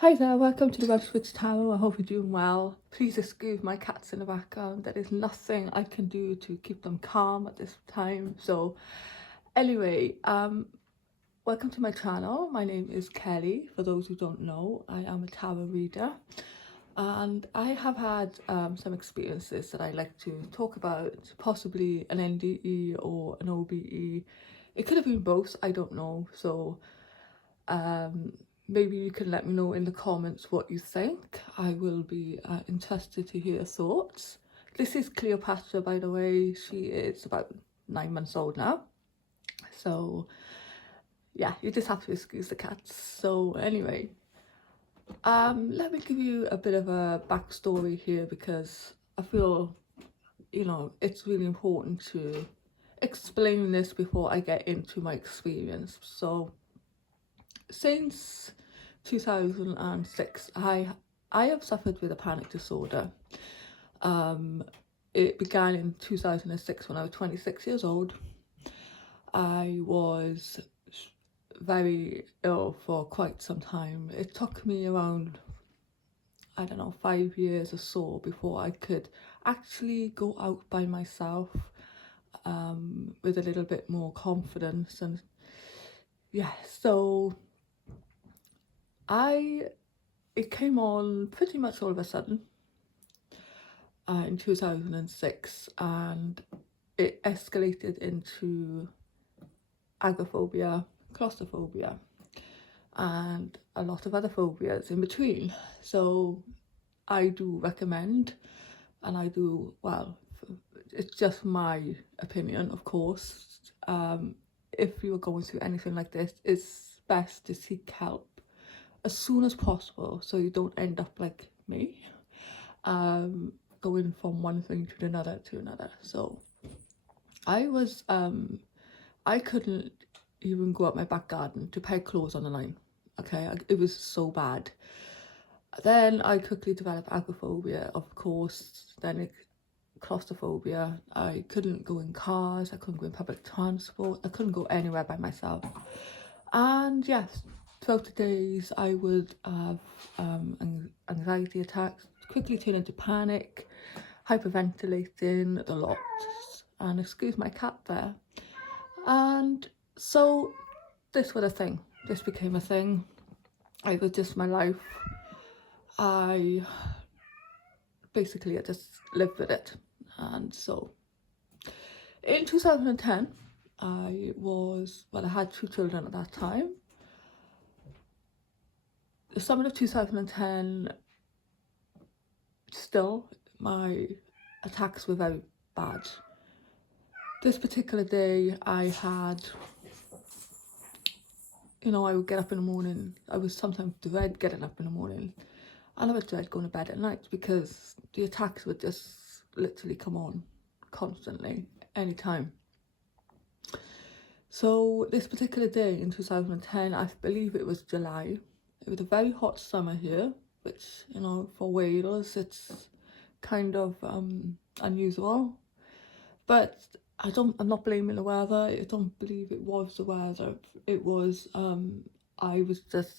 Hi there, welcome to the Web Switch Tower. I hope you're doing well. Please excuse my cats in the background. There is nothing I can do to keep them calm at this time. So anyway, welcome to my channel. My name is Kelly. For those who don't know, I am a tarot reader. And I have had some experiences that I like to talk about, possibly an NDE or an OBE. It could have been both, I don't know. So maybe you can let me know in the comments what you think. I will be interested to hear your thoughts. This is Cleopatra, by the way. She is about 9 months old now. So yeah, you just have to excuse the cats. So anyway, let me give you a bit of a backstory here because I feel, it's really important to explain this before I get into my experience. So since 2006, I have suffered with a panic disorder. It began in 2006 when I was 26 years old. I was very ill for quite some time. It took me around, I don't know, 5 years or so before I could actually go out by myself with a little bit more confidence. And yeah, so it came on pretty much all of a sudden in 2006, and it escalated into agoraphobia, claustrophobia, and a lot of other phobias in between. So I do recommend, and I do, well, it's just my opinion, of course, if you are going through anything like this, it's best to seek help as soon as possible so you don't end up like me, going from one thing to another. So I couldn't even go up my back garden to peg clothes on the line. Okay, it was so bad. Then I quickly developed agoraphobia, of course, then claustrophobia. I couldn't go in cars, I couldn't go in public transport, I couldn't go anywhere by myself. And yes, throughout the days I would have anxiety attacks, quickly turn into panic, hyperventilating the lot. And excuse my cat there. And so this was a thing. This became a thing. It was just my life. I just lived with it. And so in 2010, I had 2 children at that time. The summer of 2010, still, my attacks were very bad. This particular day, I had, I would get up in the morning. I was sometimes dread getting up in the morning. I never dread going to bed at night because the attacks would just literally come on constantly, anytime. So this particular day in 2010, I believe it was July. It was a very hot summer here, which, for Wales, it's kind of unusual. But I'm not blaming the weather. I don't believe it was the weather. It was, I was just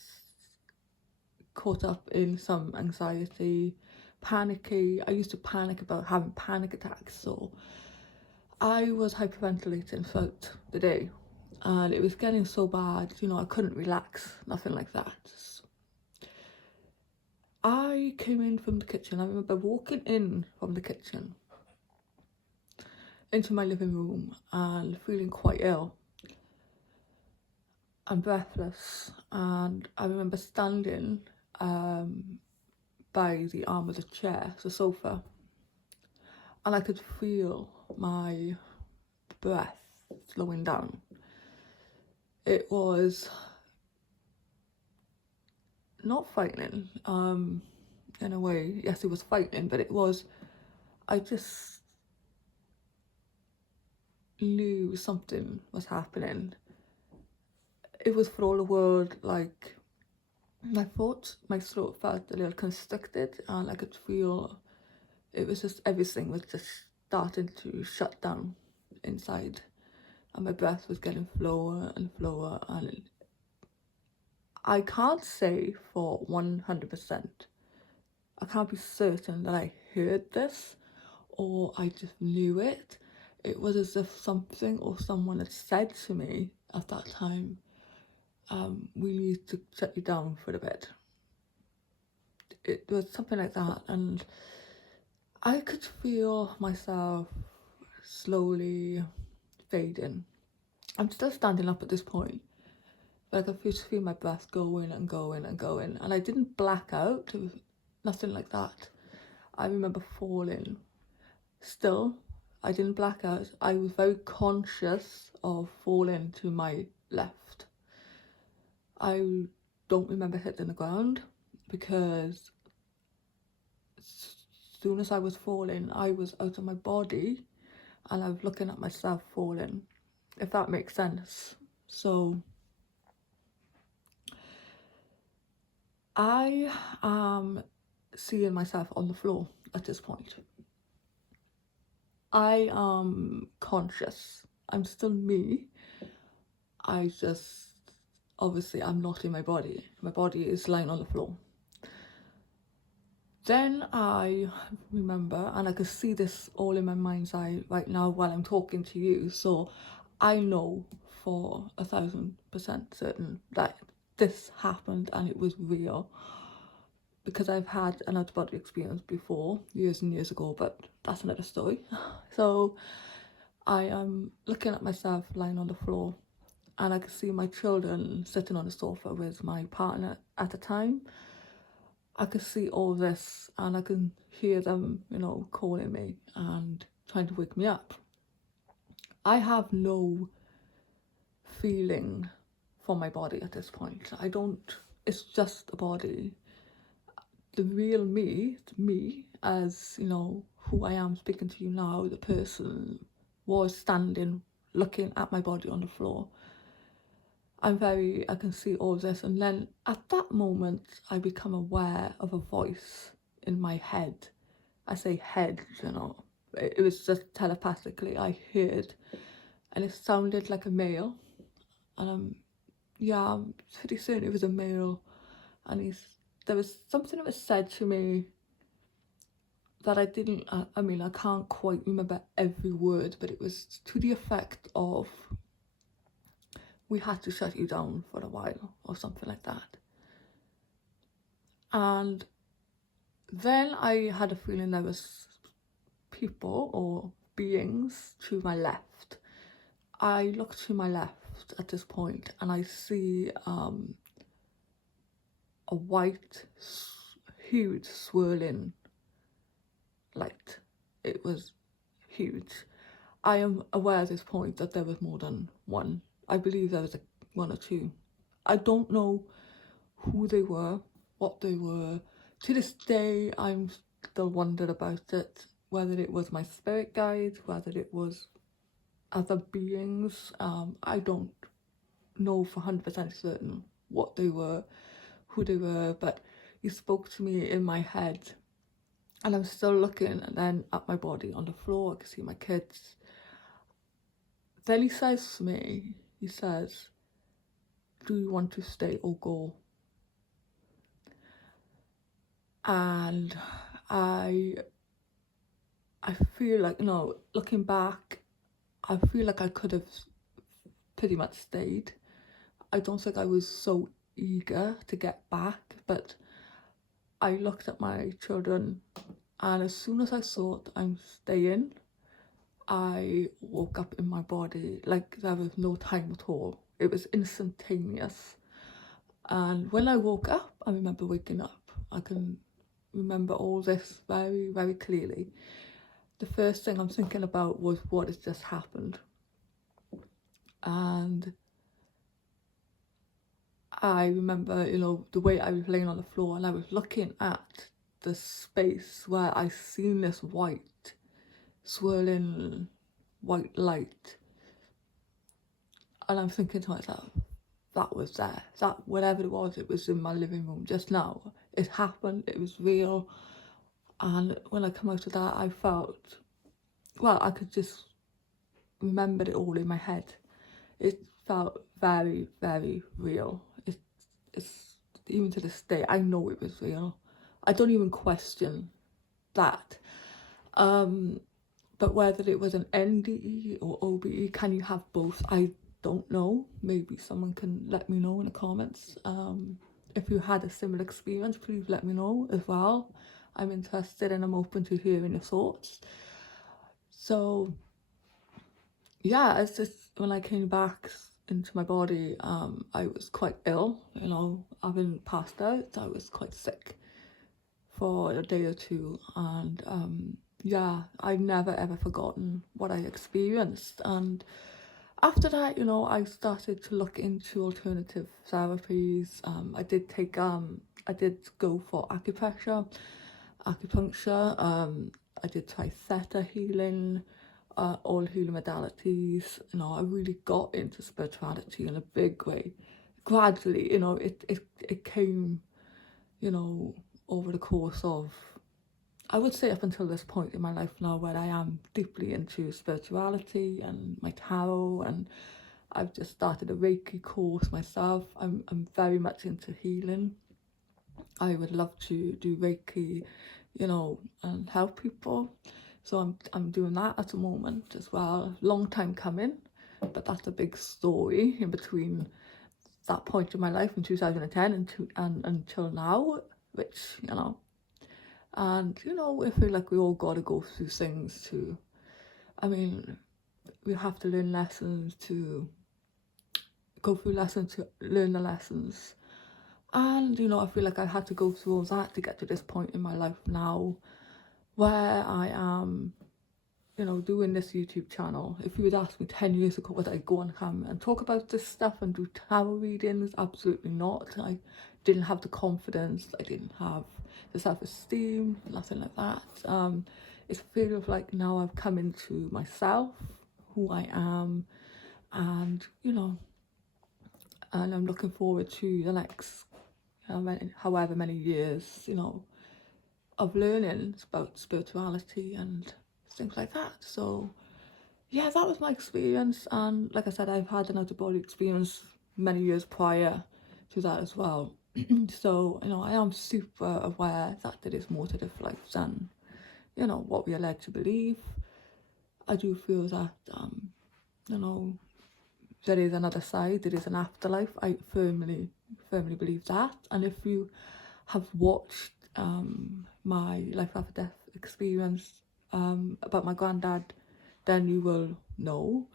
caught up in some anxiety, panicky. I used to panic about having panic attacks, so I was hyperventilating throughout the day, and it was getting so bad, I couldn't relax, nothing like that. I came in from the kitchen. I remember walking in from the kitchen into my living room and feeling quite ill and breathless, and I remember standing by the arm of the chair, the sofa, and I could feel my breath slowing down. It was not frightening, in a way. Yes, it was frightening, but I just knew something was happening. It was for all the world like my throat felt a little constricted, and I could feel it was just, everything was just starting to shut down inside, and my breath was getting slower and slower, and I can't say for 100%. I can't be certain that I heard this or I just knew it. It was as if something or someone had said to me at that time, we need to shut you down for a bit. It was something like that, and I could feel myself slowly fading. I'm still standing up at this point, but I could just feel my breath going and going and going, and I didn't black out. It was nothing like that. I remember falling. Still, I didn't black out. I was very conscious of falling to my left. I don't remember hitting the ground because as soon as I was falling, I was out of my body and I was looking at myself falling, if that makes sense. So I am seeing myself on the floor at this point. I am conscious. I'm still me. I just, obviously, I'm not in my body. My body is lying on the floor. Then I remember, and I can see this all in my mind's eye right now while I'm talking to you, so I know for 1,000% certain that this happened and it was real, because I've had an out-of-body experience before, years and years ago, but that's another story. So I am looking at myself lying on the floor, and I can see my children sitting on the sofa with my partner at the time. I could see all this and I can hear them, calling me and trying to wake me up. I have no feeling for my body at this point. I don't, it's just a body. The real me, as, who I am speaking to you now, the person was standing looking at my body on the floor. I can see all this, and then at that moment I become aware of a voice in my head. I say head, it was just telepathically I heard, and it sounded like a male, and I'm pretty certain it was a male, and there was something that was said to me that I didn't, I can't quite remember every word, but it was to the effect of, we had to shut you down for a while, or something like that. And then I had a feeling there was people or beings to my left. I look to my left at this point and I see a white, huge, swirling light. It was huge. I am aware at this point that there was more than one. I believe there was one or two. I don't know who they were, what they were. To this day, I'm still wondering about it, whether it was my spirit guide, whether it was other beings. I don't know for 100% certain what they were, who they were, but he spoke to me in my head, and I'm still looking and then at my body on the floor. I can see my kids. Then he says to me, do you want to stay or go? And I feel like, looking back, I feel like I could have pretty much stayed. I don't think I was so eager to get back, but I looked at my children, and as soon as I thought I'm staying, I woke up in my body like there was no time at all. It was instantaneous. And when I woke up, I remember waking up. I can remember all this very, very clearly. The first thing I'm thinking about was what has just happened. And I remember, the way I was laying on the floor and I was looking at the space where I seen this white, swirling white light. And I'm thinking to myself, that was there. That, whatever it was in my living room just now. It happened, it was real. And when I come out of that, I felt, I could just remember it all in my head. It felt very, very real. It's even to this day, I know it was real. I don't even question that. But whether it was an NDE or OBE, can you have both? I don't know. Maybe someone can let me know in the comments. If you had a similar experience, please let me know as well. I'm interested and I'm open to hearing your thoughts. So yeah, it's just when I came back into my body, I was quite ill, you know, having passed out. I was quite sick for a day or two, and yeah, I've never ever forgotten what I experienced. And after that, you know, I started to look into alternative therapies. I did go for acupuncture. I did try theta healing, all healing modalities. You know, I really got into spirituality in a big way. Gradually, you know, it came, you know, over the course of, I would say up until this point in my life now, where I am deeply into spirituality and my tarot, and I've just started a Reiki course myself. I'm very much into healing. I would love to do Reiki, you know, and help people. So I'm doing that at the moment as well. Long time coming, but that's a big story in between that point in my life in 2010 and until now, which, you know, and you know, I feel like we all got to go through things to, I mean, we have to learn lessons to go through lessons to learn the lessons. And you know, I feel like I had to go through all that to get to this point in my life now where I am, you know, doing this YouTube channel. If you had asked me 10 years ago would I go on camera and talk about this stuff and do tarot readings, absolutely not. I didn't have the confidence, I didn't have the self-esteem, nothing like that. It feels like now I've come into myself, who I am, and you know, and I'm looking forward to the next however many years, you know, of learning about spirituality and things like that. So yeah, that was my experience, and like I said, I've had an out-of-body experience many years prior to that as well. So, you know, I am super aware that there is more to this life than, you know, what we are led to believe. I do feel that, you know, there is another side, there is an afterlife. I firmly believe that. And if you have watched my life after death experience about my granddad, then you will know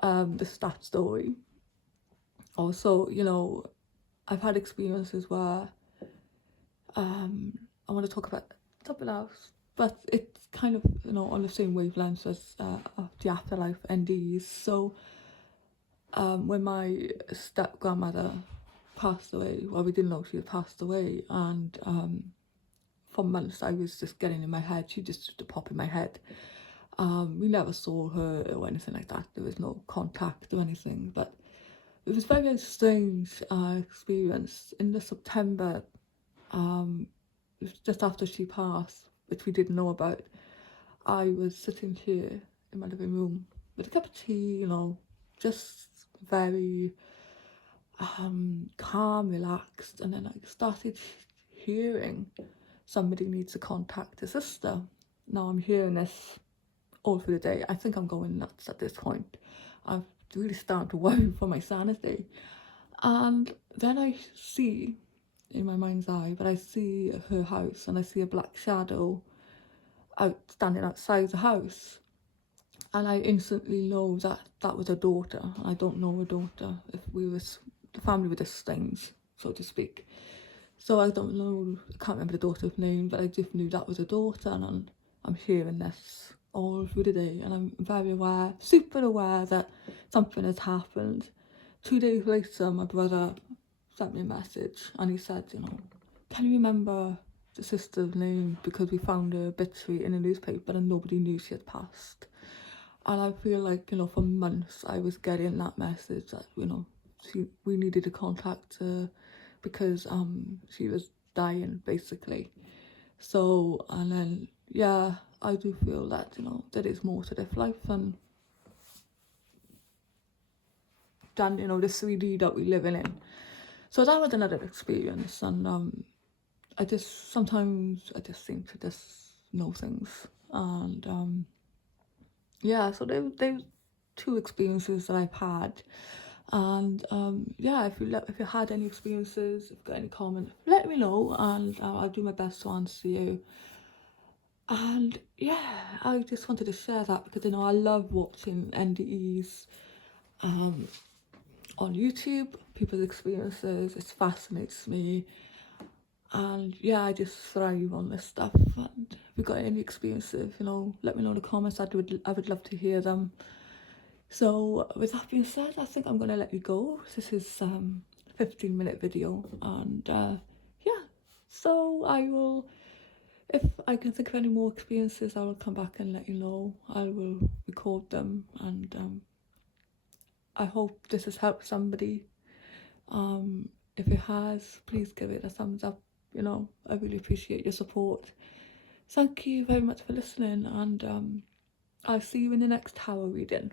that story. Also, you know, I've had experiences where I want to talk about something else, but it's kind of, you know, on the same wavelength as the afterlife NDEs. So when my step grandmother passed away, well, we didn't know she had passed away, and for months I was just getting in my head, she just used to pop in my head. We never saw her or anything like that, there was no contact or anything, but it was very, very strange experience. In the September, it was just after she passed, which we didn't know about, I was sitting here in my living room with a cup of tea, you know, just very calm, relaxed, and then I started hearing somebody needs to contact a sister. Now I'm hearing this all through the day. I think I'm going nuts at this point. I'm really starting to worry for my sanity. And then I see, in my mind's eye, but I see her house and I see a black shadow standing outside the house. And I instantly know that that was her daughter. I don't know her daughter, if the family were distinct, so to speak. So I don't know, I can't remember the daughter's name, but I just knew that was her daughter, and I'm hearing this all through the day, and I'm very aware, super aware that something has happened. 2 days later, my brother sent me a message, and he said, you know, can you remember the sister's name, because we found her obituary in a newspaper and nobody knew she had passed. And I feel like, you know, for months I was getting that message that, you know, we needed to contact her because she was dying, basically. So, and then, yeah, I do feel that, you know, there is more to this life than, you know, the 3D that we live in. So that was another experience, and sometimes I just seem to just know things, and yeah, so they 2 experiences that I've had. And yeah, if you had any experiences, if you've got any comments, let me know, and I'll do my best to answer you. And yeah, I just wanted to share that because I love watching NDEs on YouTube, people's experiences. It fascinates me, and yeah, I just thrive on this stuff. And if you've got any experiences, let me know in the comments. I would love to hear them. So with that being said, I think I'm gonna let you go. This is 15-minute video, and yeah, so I will, if I can think of any more experiences, I will come back and let you know. I will record them, and I hope this has helped somebody. If it has, please give it a thumbs up. I really appreciate your support. Thank you very much for listening, and I'll see you in the next tower reading.